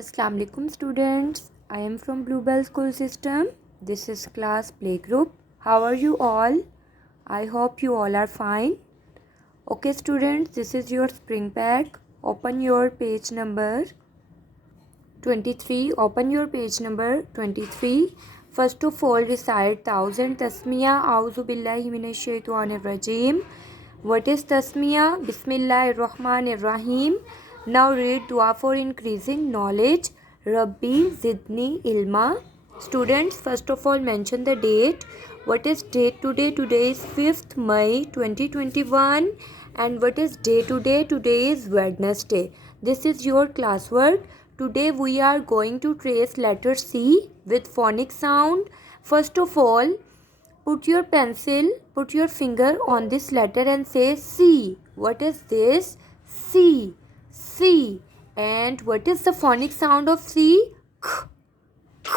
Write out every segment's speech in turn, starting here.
Assalamu alaikum students. I am from Bluebell School System. This is class playgroup. How are you all? I hope you all are fine. Okay students, this is your spring pack. Open your page number 23. Open your page number 23. First of all, recite 1000 tasmiya. A'udhu billahi minash shaitanir rajim. What is tasmiya? Bismillahir Rahmanir Rahim. Now read dua for increasing knowledge. Rabbi zidni ilma. Students, first of all mention the date. What is date today? Today is 5th May 2021. And what is day today? Today is Wednesday. This is your classwork. Today we are going to trace letter C with phonic sound. First of all, put your finger on this letter and say C. What is this? C. C. And what is the phonic sound of C? K. K.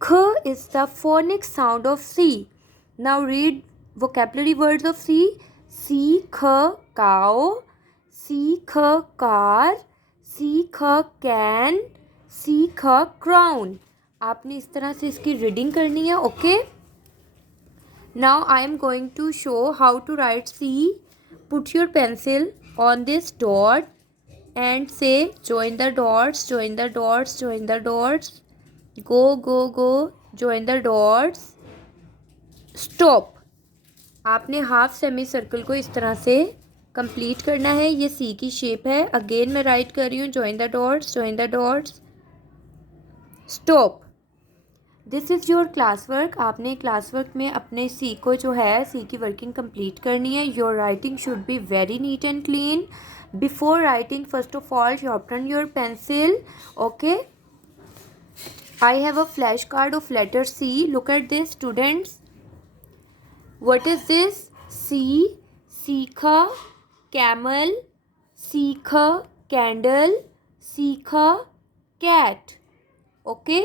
K is the phonic sound of C. Now read vocabulary words of C. C, K, cow. C, K, car. C, K, can. C, K, crown. आपने इस तरह से इसकी reading करनी है. Okay. Now I am going to show how to write C. Put your pencil on this dot and say join the dots, join the dots, join the dots. Go, go, go. Join the dots. Stop. आपने half semi circle को इस तरह से complete करना है. ये सी की shape है. अगेन मैं राइट कर रही हूँ. Join the dots, join the dots. Stop. This is your class work. आपने क्लास वर्क में अपने सी को जो है सी की वर्किंग कंप्लीट करनी है. Your writing should be very neat and clean. Before writing first of all sharpen your pencil. Okay. I have a flashcard of letter C. Look at this students. What is this? C. Sikha. Camel. Sikha. Candle. Sikha. Cat. Okay.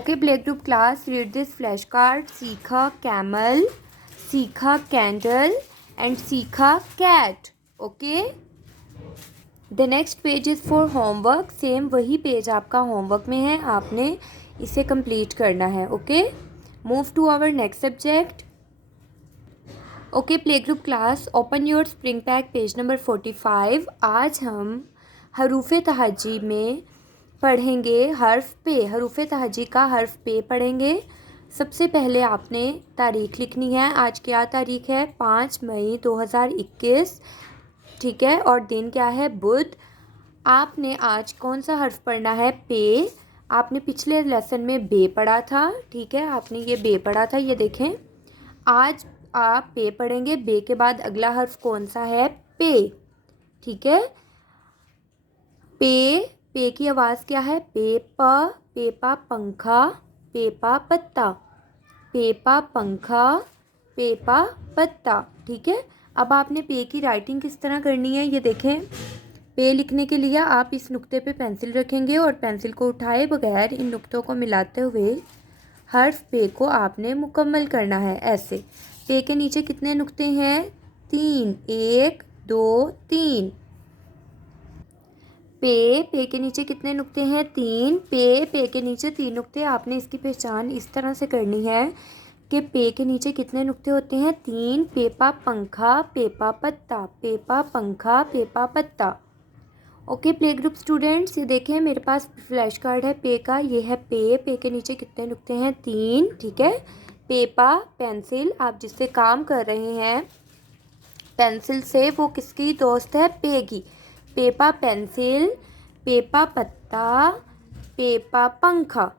Okay, playgroup class, read this flashcard. Sikha camel, Sikha candle and Sikha cat. Okay. The next page is for homework. Same वही page आपका homework में है. आपने इसे complete करना है. Okay. Move to our next subject. Okay, playgroup class, open your spring pack page number 45. आज हम हरूफ तहज्जी में पढ़ेंगे हर्फ पे. हरूफ तहज्जी का हर्फ पे पढ़ेंगे. सबसे पहले आपने तारीख़ लिखनी है. आज क्या तारीख़ है? 5 मई 2021. ठीक है. और दिन क्या है? बुध. आपने आज कौन सा हर्फ पढ़ना है? पे. आपने पिछले लेसन में बे पढ़ा था. ठीक है. आपने ये बे पढ़ा था. ये देखें. आज आप पे पढ़ेंगे. बे के बाद अगला हर्फ कौन सा है? पे. ठीक है. पे. पे की आवाज़ क्या है? पेपा. पेपा पंखा. पेपा पत्ता. पेपा पंखा. पेपा पत्ता. ठीक है. अब आपने पे की राइटिंग किस तरह करनी है ये देखें. पे लिखने के लिए आप इस नुक्ते पे पेंसिल रखेंगे और पेंसिल को उठाए बगैर इन नुक्तों को मिलाते हुए हर्फ पे को आपने मुकम्मल करना है. ऐसे. पे के नीचे कितने नुक्ते हैं? 3. 1 2 3. पे के नीचे कितने नुक्ते हैं? 3. पे के नीचे 3 नुक्ते. आपने इसकी पहचान इस तरह से करनी है कि पे के नीचे कितने नुक्ते होते हैं? 3. पेपा पंखा. पेपा पत्ता. पेपा पंखा. पेपा पत्ता. ओके प्ले ग्रुप स्टूडेंट्स, ये देखें मेरे पास फ्लैश कार्ड है पे का. ये है पे. पे के नीचे कितने नुक्ते हैं? 3. ठीक है. Peppa pencil. आप जिससे काम कर रहे हैं पेंसिल से वो किसकी दोस्त है? पे की. Peppa pencil. पेपा पत्ता. पेपा पंखा.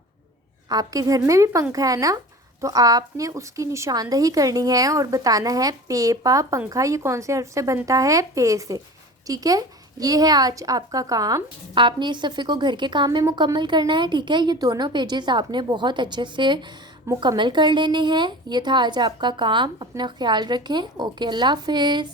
आपके घर में भी पंखा है ना, तो आपने उसकी निशानदही करनी है और बताना है पेपा पंखा ये कौन से हर्फ से बनता है? पे से. ठीक है. ये है आज आपका काम. आपने इस सफ़े को घर के काम में मुकम्मल करना है. ठीक है. ये दोनों पेजेस आपने बहुत अच्छे से मुकम्मल कर लेने हैं. ये था आज आपका काम. अपना ख्याल रखें. ओके, अल्लाह हाफिज़.